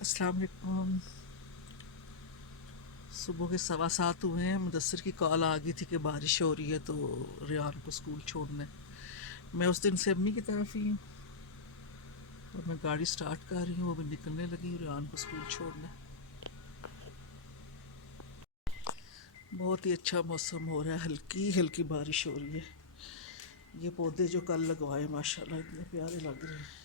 अस्सलाम वालेकुम। सुबह के 7:15 हुए हैं। मुदस्सिर की कॉल आ गई थी कि बारिश हो रही है तो रियान को स्कूल छोड़ना है। मैं उस दिन से अम्मी की तरफ ही हूँ और मैं गाड़ी स्टार्ट कर रही हूँ, वो भी निकलने लगी। रियान को स्कूल छोड़ना है। बहुत ही अच्छा मौसम हो रहा है, हल्की हल्की बारिश हो रही है। ये पौधे जो कल लगवाए माशाल्लाह इतने प्यारे लग रहे हैं।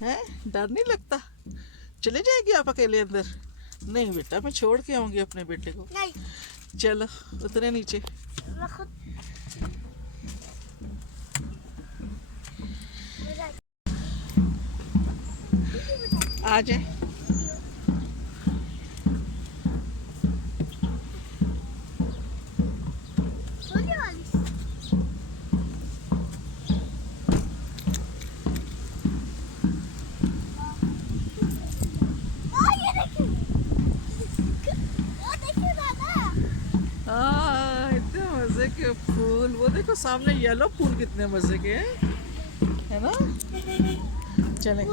हैं, डर नहीं लगता? चले जाएगी आप अकेले अंदर? नहीं बेटा, मैं छोड़ के आऊंगी अपने बेटे को। नहीं। चलो उतरे नीचे। मैं खुद आ जाए। हाँ, इतने मजे के फूल। वो देखो सामने येलो फूल कितने मजे के हैं, है ना? चले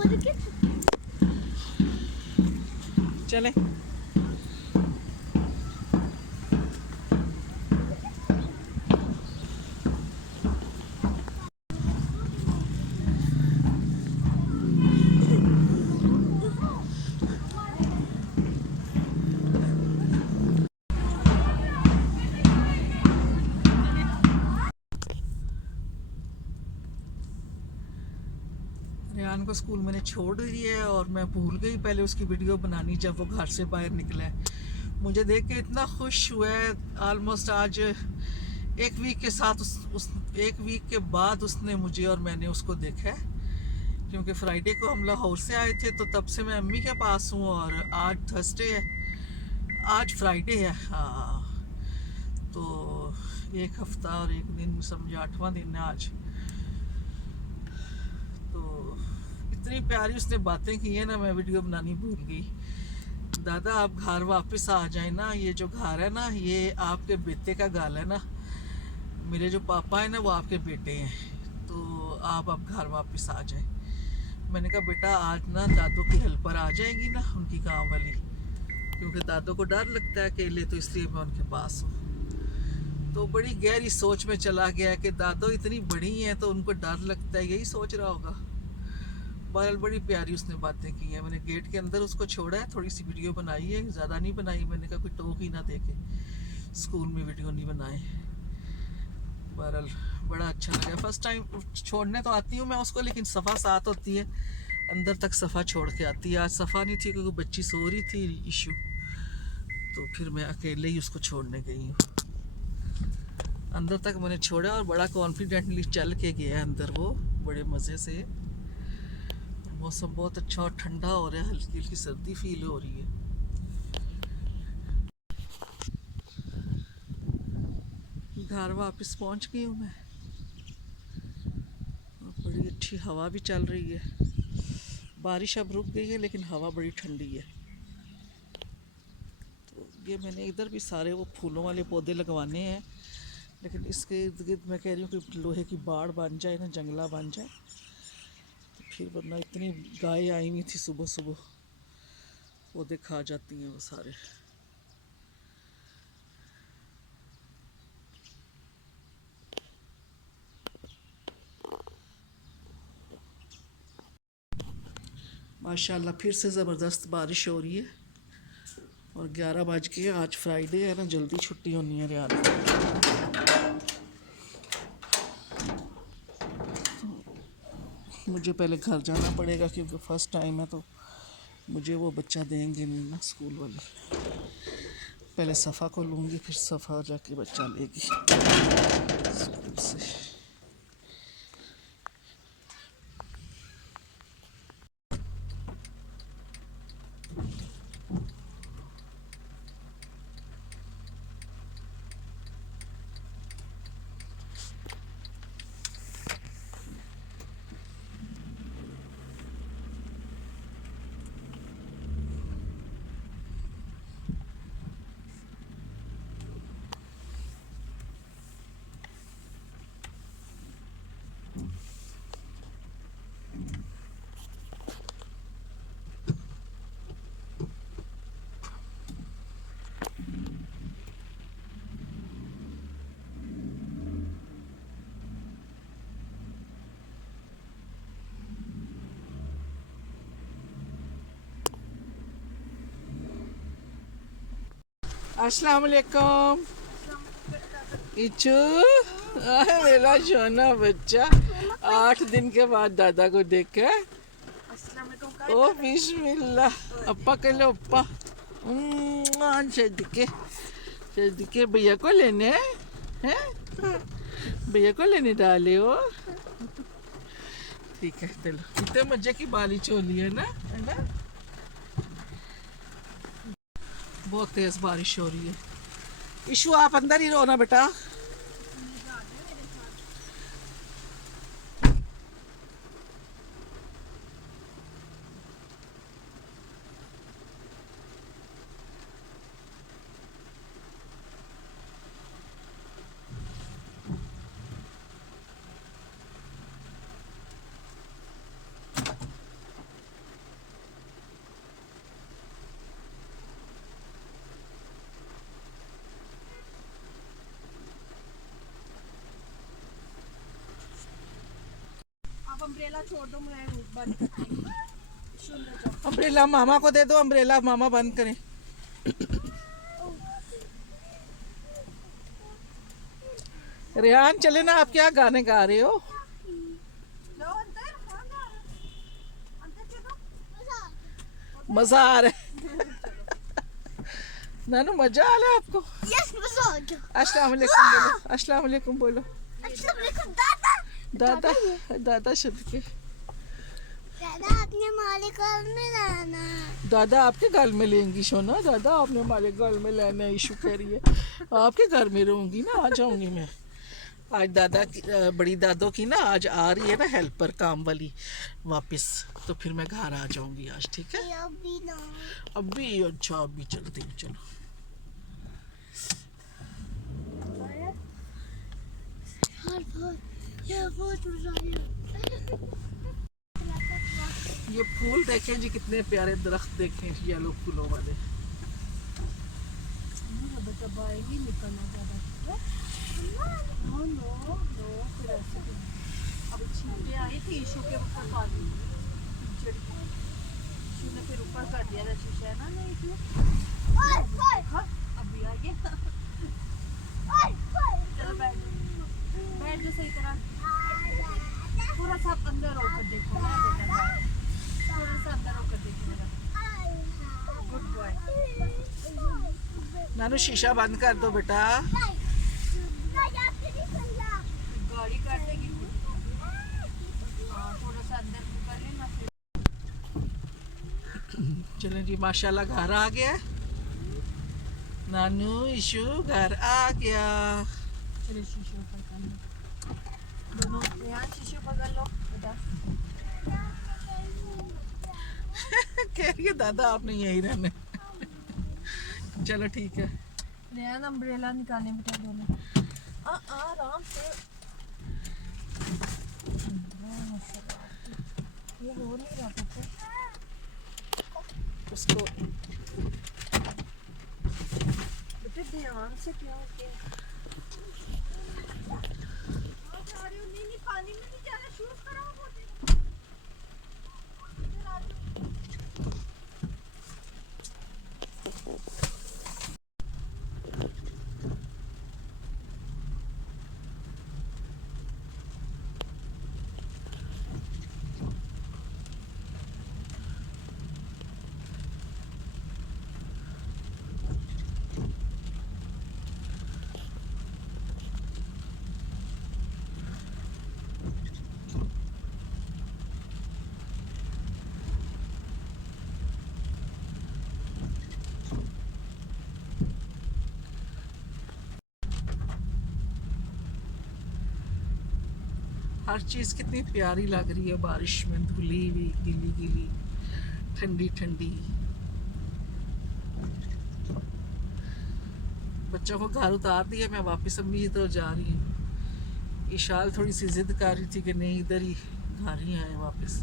चले। रेहान को स्कूल मैंने छोड़ दिया है और मैं भूल गई पहले उसकी वीडियो बनानी जब वो घर से बाहर निकला है। मुझे देख के इतना खुश हुआ है। ऑलमोस्ट आज एक वीक के साथ उस एक वीक के बाद उसने मुझे और मैंने उसको देखा है। क्योंकि फ्राइडे को हम लाहौर से आए थे तो तब से मैं अम्मी के पास हूँ और आज थर्सडे है, आज फ्राइडे है। हाँ, तो एक हफ्ता और एक दिन, समझे 8वां दिन है आज। तो इतनी प्यारी उसने बातें की है ना, मैं वीडियो बनानी भूल गई। दादा आप घर वापस आ जाए ना, ये जो घर है ना ये आपके बेटे का घर है ना। मेरे जो पापा है ना वो आपके बेटे हैं, तो आप अब घर वापस आ जाए। मैंने कहा बेटा आज ना दादू की हेल्पर आ जाएगी ना, उनकी काम वाली, क्योंकि दादू को डर लगता है अकेले, तो इसलिए मैं उनके पास हूँ। तो बड़ी गहरी सोच में चला गया कि दादू इतनी बड़ी हैं तो उनको डर लगता है, यही सोच रहा होगा। बहरहाल बड़ी प्यारी उसने बातें की हैं। मैंने गेट के अंदर उसको छोड़ा है, थोड़ी सी वीडियो बनाई है, ज़्यादा नहीं बनाई। मैंने कहा कोई टोक ही ना देखे, स्कूल में वीडियो नहीं बनाए। बहरहाल बड़ा अच्छा लगा। फर्स्ट टाइम छोड़ने तो आती हूँ मैं उसको, लेकिन सफ़ा साथ होती है, अंदर तक सफ़ा छोड़ के आती है। आज सफ़ा नहीं थी क्योंकि बच्ची सो रही थी, इशू, तो फिर मैं अकेले ही उसको छोड़ने गई हूँ। अंदर तक मैंने छोड़ा और बड़ा कॉन्फिडेंटली चल के गया अंदर वो, बड़े मज़े से। मौसम बहुत अच्छा और ठंडा हो रहा है, हल्की हल्की सर्दी फील हो रही है। घर वापस पहुंच गई हूँ मैं और बड़ी अच्छी हवा भी चल रही है। बारिश अब रुक गई है लेकिन हवा बड़ी ठंडी है। तो ये मैंने इधर भी सारे वो फूलों वाले पौधे लगवाने हैं, लेकिन इसके इर्द गिर्द मैं कह रही हूँ कि लोहे की बाड़ बन जाए ना, जंगला बन जाए, तो फिर वरना इतनी गाय आई हुई थी सुबह सुबह, पौधे खा जाती हैं वो सारे। माशाल्लाह फिर से ज़बरदस्त बारिश हो रही है और 11 बज के, आज फ्राइडे है ना, जल्दी छुट्टी होनी है रियान को। मुझे पहले घर जाना पड़ेगा क्योंकि फ़र्स्ट टाइम है, तो मुझे वो बच्चा देंगे नहीं ना स्कूल वाले। पहले सफ़ा को लूँगी, फिर सफ़ा जाके बच्चा लेगी स्कूल से। अस्सलाम वालेकुम इचू, मेरा सोना बच्चा 8 दिन के बाद दादा को देखे। ओ बिस्मिल्लाह, अप्पा के लो अप्पा। सदके भैया को लेने हैं, भैया को लेने डाले हो। ठीक है चलो, कितने मजे की बाली चोली है ना, है ना। बहुत तेज बारिश हो रही है। इशू आप अंदर ही रहो ना बेटा। अम्ब्रेला छोड़ दो, मैं बंद सुन ले जाओ। अम्ब्रेला मामा को दे दो, अम्ब्रेला मामा बंद करें। रेहान चले ना, आप क्या गाने गा रहे हो? जाओ अंदर, अंदर चलो। मजा आ रहा है नानू, मजा आ रहा है आपको? यस, मजा आ गया। अस्सलाम वालेकुम बोलो, अस्सलाम वालेकुम बोलो। अस्सलाम वालेकुम दादा। दादा, दादा सदके। दादा अपने मालिक में लाना। दादा आपके घर में लेंगी सोना, दादा आपने हमारे घर में लेना है। इशू कह रही है आपके घर में रहूंगी ना, आ जाऊंगी मैं। आज दादा की, बड़ी दादो की ना आज आ रही है ना हेल्पर काम वाली वापस, तो फिर मैं घर आ जाऊंगी आज। ठीक है अभी ना, अभी? अच्छा अभी चलती हूँ, चलो। बहुत मजा आया। ये फूल देखें जी, कितने प्यारे दरख्त देखें, येलो फूलों वाले। बेटा बाहर ही निकलना ज़्यादा, ठीक है? नो नो नो, फिर ऐसे अब छींटे आई थी ईशू के ऊपर खा दी, ईशू ने फिर ऊपर कर दिया था शीशा, है ना। नहीं इसमें हाँ अभी आ गया। चलो बैठ जाओ, बैठ जाओ सही तरह। थोड़ा सा अंदर होकर देखो ना बेटा, थोड़ा सा अंदर होकर देखो मेरा। Good boy. नानू शीशा बंद कर दो बेटा। गाड़ी कर देगी थोड़ा सा अंदर कर लेना फिर। चलो जी, माशाल्लाह घर आ गया नानू। इशू घर आ गया। चलो शीशे ऊपर कर लो दोनों, यहाँ शीशे पकड़ लो बेटा। कह रही है दादा आपने यही रहना है। चलो ठीक है। नया अम्ब्रेला निकालें बेटा दोनों। आराम से। ये हो नहीं रहा बेटा उसको बेटे, ध्यान से क्या हो गया। नहीं पानी में नहीं जाना, शूज खराब हो जाएगा। हर चीज़ कितनी प्यारी लग रही है बारिश में, धुली हुई, गीली गीली, ठंडी ठंडी। बच्चों को घर उतार दिया, मैं वापस अम्मी की तरफ जा रही हूँ। इशाल थोड़ी सी ज़िद कर रही थी कि नहीं इधर ही घर ही आए वापस।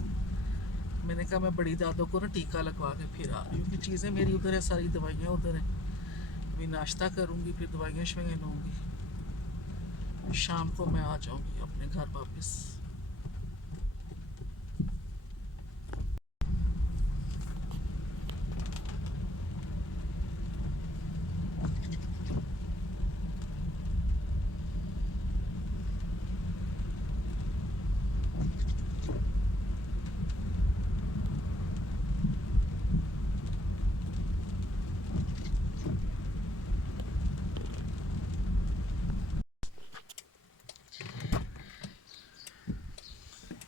मैंने कहा मैं बड़ी दादों को ना टीका लगवा के फिर आ रही हूँ, कि चीज़ें मेरी उधर है, सारी दवाइयाँ उधर हैं। अभी नाश्ता करूँगी, फिर दवाइयाँ शवाइयाँ लूँगी, शाम को मैं आ जाऊँगी अपने घर वापस।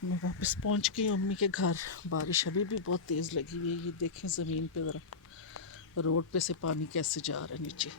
मैं वापस पहुंच गई अम्मी के घर। बारिश अभी भी बहुत तेज़ लगी हुई है, ये देखें ज़मीन पे ज़रा, रोड पे से पानी कैसे जा रहा है नीचे।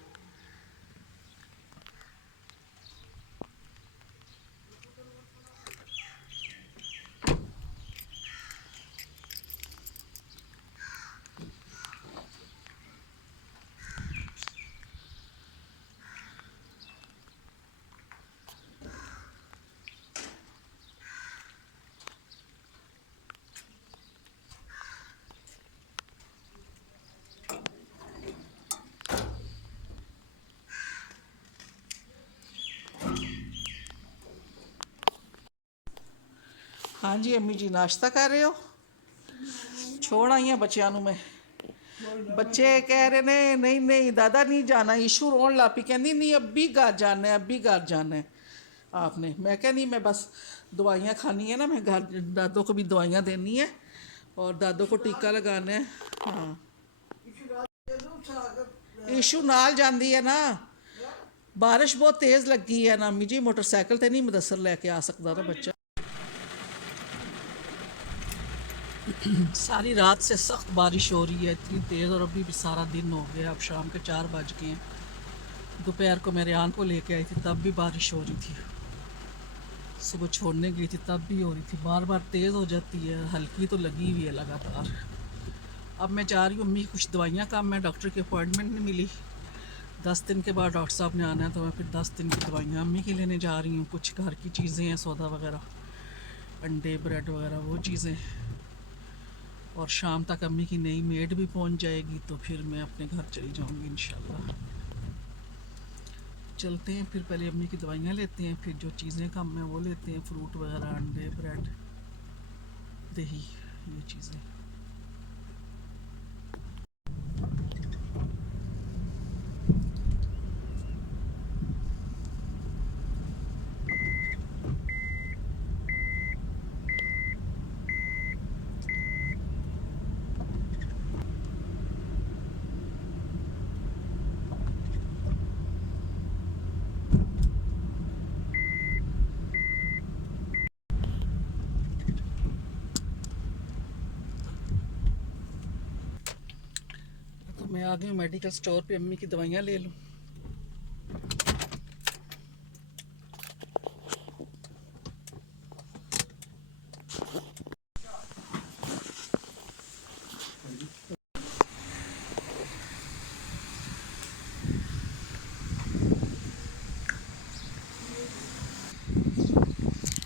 हाँ जी अम्मी जी, नाश्ता कर रहे हो? छोड़ आई हैं बच्चों ਨੂੰ मैं। बच्चे कह रहे ने नहीं नहीं दादा नहीं जाना, ईशू रोन लापी कहनी नहीं अभी घर जाना है, अभी घर जाना है आपने। मैं क्या नहीं, मैं बस दवाइयाँ खानी है ना, मैं घर दादों को भी दवाइयाँ देनी है और दादों को टीका लगाना है। हाँ ईशू नाल जाती है ना, बारिश बहुत तेज़ लगी है ना अम्मी जी, मोटरसाइकिल तो नहीं मुदसर लेके आ सकता ना बच्चा। सारी रात से सख्त बारिश हो रही है, इतनी तेज़, और अभी भी सारा दिन हो गया। अब शाम के 4 बज गए हैं। दोपहर को मेरे आन को लेके आई थी तब भी बारिश हो रही थी, सुबह छोड़ने गई थी तब भी हो रही थी, बार बार तेज़ हो जाती है, हल्की तो लगी हुई है लगातार। अब मैं जा रही हूँ अम्मी, कुछ दवाइयाँ काम है, डॉक्टर की अपॉइंटमेंट नहीं मिली। 10 दिन के बाद डॉक्टर साहब ने आना है, तो मैं फिर 10 दिन की दवाइयाँ अम्मी के लेने जा रही हूँ। कुछ घर की चीज़ें हैं, सौदा वगैरह, अंडे ब्रेड वगैरह वो चीज़ें। और शाम तक अम्मी की नई मेड भी पहुंच जाएगी, तो फिर मैं अपने घर चली जाऊंगी इंशाल्लाह। चलते हैं फिर, पहले अम्मी की दवाइयाँ लेते हैं, फिर जो चीज़ें कम है वो लेते हैं, फ्रूट वगैरह, अंडे ब्रेड, दही, ये चीज़ें। तो मैं आ गई हूँ मेडिकल स्टोर पे, अम्मी की दवाइयाँ ले लूँ।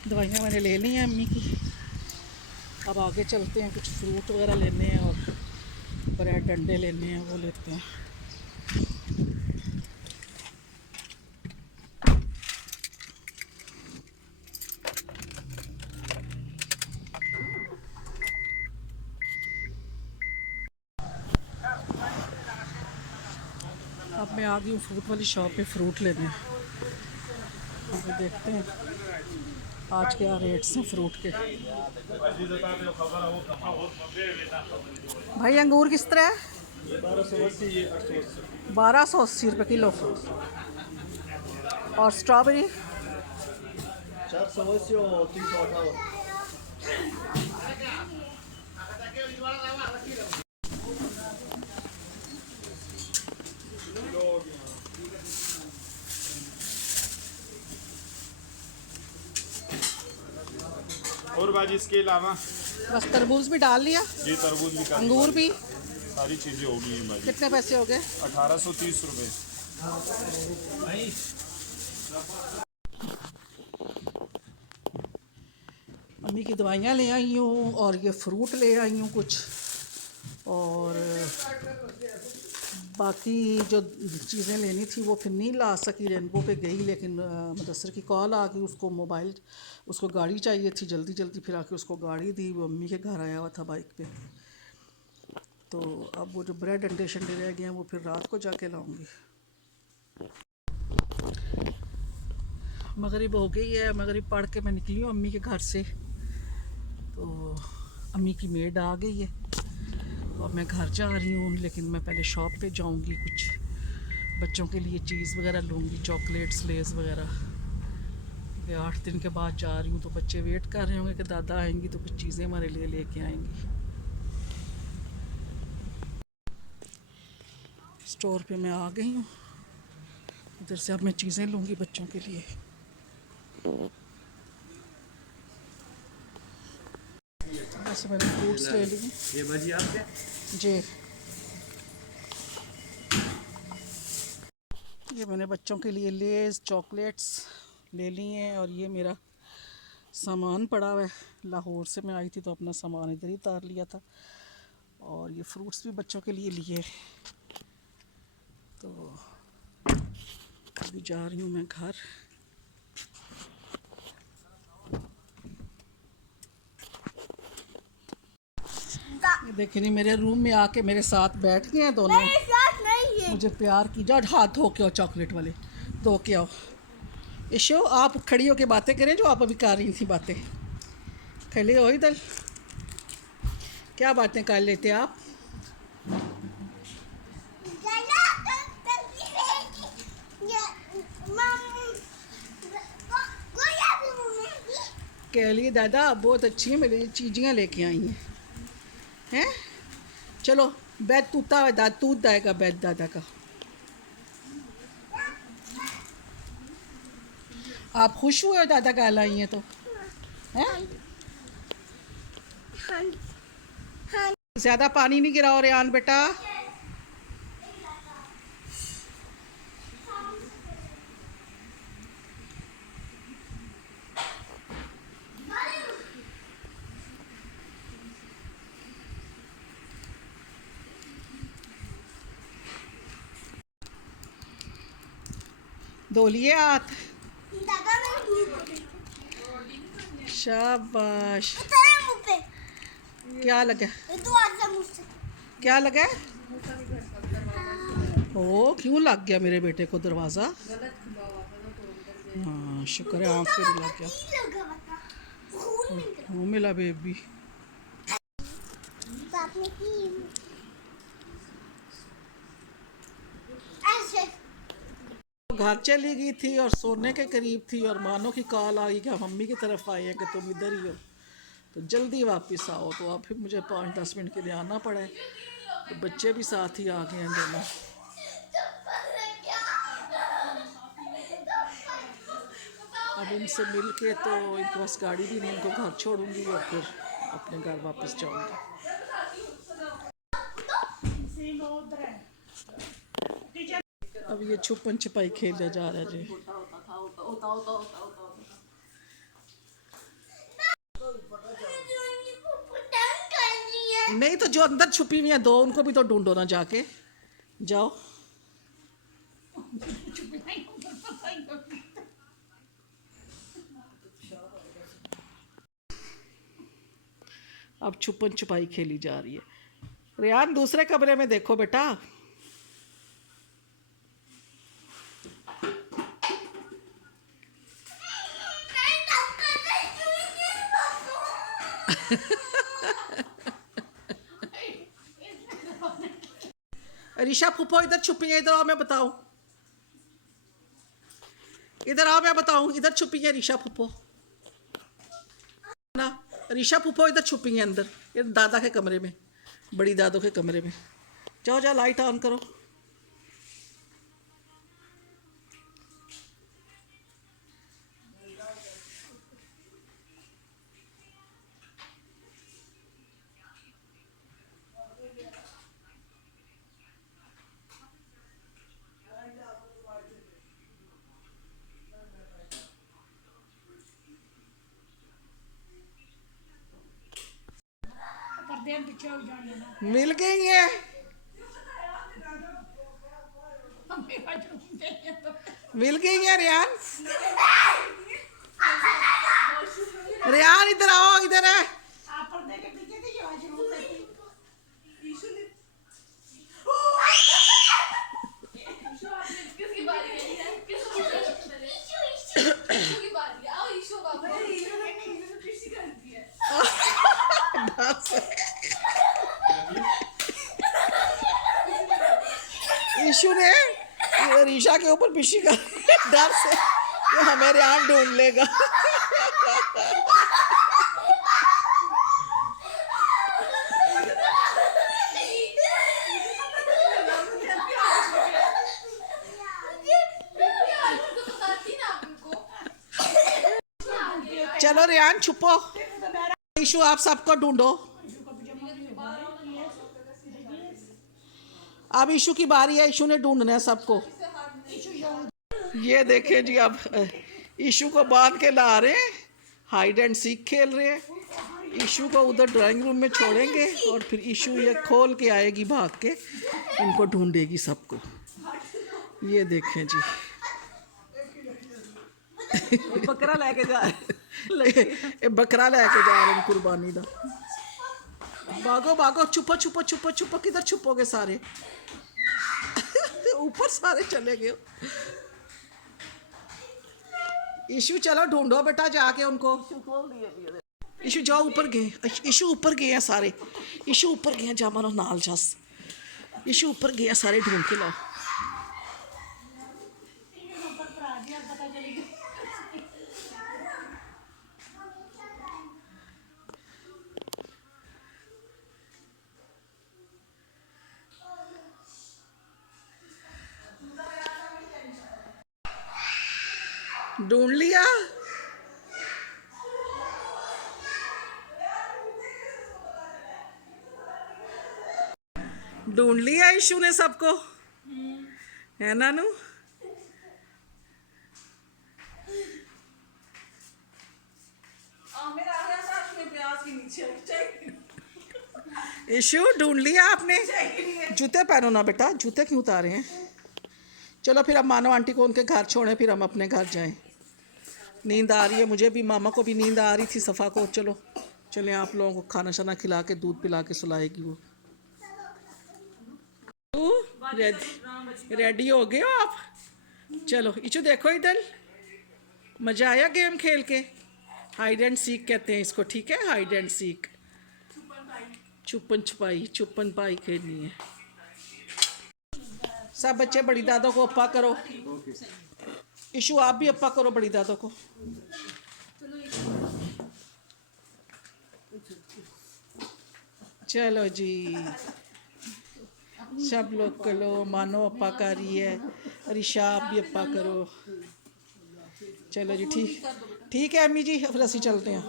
दवाइयाँ मैंने ले ली हैं अम्मी की। अब आगे चलते हैं, कुछ फ्रूट वगैरह लेने हैं और ब्रेड अंडे लेने हैं, वो लेते हैं। अब मैं आ गई हूँ फ्रूट वाली शॉप पे फ्रूट लेने। तो देखते हैं आज क्या रेट्स हैं फ्रूट के। भाई अंगूर किस तरह है? 1280 रुपये किलो। और स्ट्रॉबेरी? 480 और 358। बाजी इसके अलावा बस तरबूज भी डाल लिया, जी तरबूज भी काफ़ी अंगूर भी। सारी चीज़ें होगी ये बाजी। कितने पैसे हो गए? 1830 रुपये। मम्मी की दवाइयाँ ले आई हूँ और ये फ्रूट ले आई हूँ कुछ, और बाकी जो चीज़ें लेनी थी वो फिर नहीं ला सकी, रेनबो पे गई, लेकिन मुदस्सर की कॉल आ गई, उसको मोबाइल, उसको गाड़ी चाहिए थी जल्दी जल्दी, फिर आके उसको गाड़ी दी, वो मम्मी के घर आया हुआ था बाइक पे। तो अब वो जो ब्रेड अंडे शंडे रह गए हैं वो फिर रात को जाके लाऊंगी। मगरिब हो गई है, मगरिब पढ़ के मैं निकली हूँ अम्मी के घर से, तो अम्मी की मेड आ गई है और मैं घर जा रही हूँ, लेकिन मैं पहले शॉप पे जाऊँगी, कुछ बच्चों के लिए चीज़ वगैरह लूँगी, चॉकलेट्स लेस वगैरह, क्योंकि 8 दिन के बाद जा रही हूँ, तो बच्चे वेट कर रहे होंगे कि दादा आएंगी तो कुछ चीज़ें हमारे लिए लेके आएंगी। स्टोर पे मैं आ गई हूँ, इधर से अब मैं चीज़ें लूँगी बच्चों के लिए। बस मैंने फ्रूट्स ले लिए। ये बाजी आपके जी, ये मैंने बच्चों के लिए लेस चॉकलेट्स ले ली हैं, और ये मेरा सामान पड़ा हुआ है, लाहौर से मैं आई थी तो अपना सामान इधर ही उतार लिया था, और ये फ्रूट्स भी बच्चों के लिए लिए। तो अभी जा रही हूँ मैं घर। ये देखिए नहीं, मेरे रूम में आके मेरे साथ बैठ गए हैं दोनों, मेरे साथ नहीं है। मुझे प्यार की। जाओ हाथ धो के आओ, चॉकलेट वाले धो के आओ। ईशो आप खड़ी होके बातें करें, जो आप अभी कर रही थी बातें, खड़े हो इधर। क्या बातें कर लेते आप? कह लिए दादा आप बहुत अच्छी हैं, मेरे लिए चीज़ियाँ लेके आई हैं। चलो बैद तूता है, दाद तूत जाएगा बैद दादा का। आप खुश हुए हो दादा का लाई हैं तो? हैं? ज़्यादा पानी नहीं गिराओ रेहान बेटा। धो लिए हाथ? शाबाश। क्या लगा? क्या लगा? ओ क्यों लग गया मेरे बेटे को दरवाज़ा? हाँ शुक्र है आँख पे नहीं लग गया। वो मिला बेबी। घर चली गई थी और सोने के करीब थी, और मानो की कॉल आ गई कि मम्मी की तरफ आई है कि तुम इधर ही हो, तो जल्दी वापस आओ। तो अब फिर मुझे 5-10 मिनट के लिए आना पड़ा है, तो बच्चे भी साथ ही आ गए हैं दोनों। अब इनसे मिल के तो इनके पास गाड़ी भी नहीं, इनको घर छोड़ूंगी और फिर अपने घर वापस जाऊंगी। अब ये छुपन छुपाई खेला जा रहा है जी। नहीं तो जो अंदर छुपी हुई है दो, उनको भी तो ढूंढो ना जाके, जाओ। अब छुपन छुपाई खेली जा रही है। रेहान दूसरे कमरे में देखो बेटा। ऋषा फूफो इधर छुपी है, इधर आओ मैं बताऊं, इधर आओ मैं बताऊं, इधर छुपी है ऋषा फूफो ना। ऋषा फूफो इधर छुपी है अंदर, इधर दादा के कमरे में, बड़ी दादो के कमरे में। जाओ जाओ लाइट ऑन करो। दिन पीछे हो जानी है ना मिल गई है। मम्मी वाशरूम दे तो मिल गई है रियान। रियान इधर आओ, इधर है। आप पर्दे के पीछे थी जो वाशरूम में थी किसकी बारी है? किसकी बारी है? आओ ईशो बाबू। किसी कर दिया। ईशु ने रीशा के ऊपर पिशी कर डर से ये हमें रियान ढूंढ लेगा। चलो रियान छुपो। ईशु आप सबको ढूंढो। अब ईशु की बारी है, ईशु ने ढूंढना है सबको। ये देखें जी, अब ईशु को बांध के ला रहे हैं, हाइड एंड सीक खेल रहे हैं। ईशु को उधर ड्राइंग रूम में छोड़ेंगे और फिर ईशु ये खोल के आएगी भाग के, इनको ढूंढेगी सबको। ये देखें जी, बकरा लेके जा बकरा लेके जा रहे हैं कुर्बानी दा। भागो भागो, छुपो छुपो छुपो छुपो। किधर छुपोगे सारे? ऊपर सारे चले गए। ईशु चलो ढूंढो बेटा जाके उनको। ईशु जाओ, ऊपर गए। ईशु ऊपर गए हैं सारे। ईशु ऊपर गए हैं, जा मानो नाल जस। ईशु ऊपर गए हैं सारे, ढूंढ के लाओ। ढूंढ लिया? ढूंढ लिया ईशु ने सबको, है नानू? ईशु ढूंढ लिया आपने? जूते पहनो ना बेटा, जूते क्यों उतारे हैं? चलो फिर अब मानो आंटी को उनके घर छोड़ें, फिर हम अपने घर जाएं। नींद आ रही है मुझे भी, मामा को भी नींद आ रही थी, सफ़ा को। चलो चलें, आप लोगों को खाना शाना खिला के दूध पिला के सुलाएगी वो। रेडी हो गए हो आप? चलो इचू देखो इधर, मज़ा आया गेम खेल के? हाइड एंड सीक कहते हैं इसको, ठीक है? हाइड एंड सीक, छुपन छुपाई, छुपन पाई खेलनी है। सब बच्चे बड़ी दादों को अप्पा करो। इशू आप भी अप्पा करो बड़ी दादों को। चलो जी, सब लोग करो। मानो अप्पा कर रही है, रिशा आप भी अप्पा करो। चलो जी, ठीक है अम्मी जी, फिर ਅਸੀਂ चलते हैं।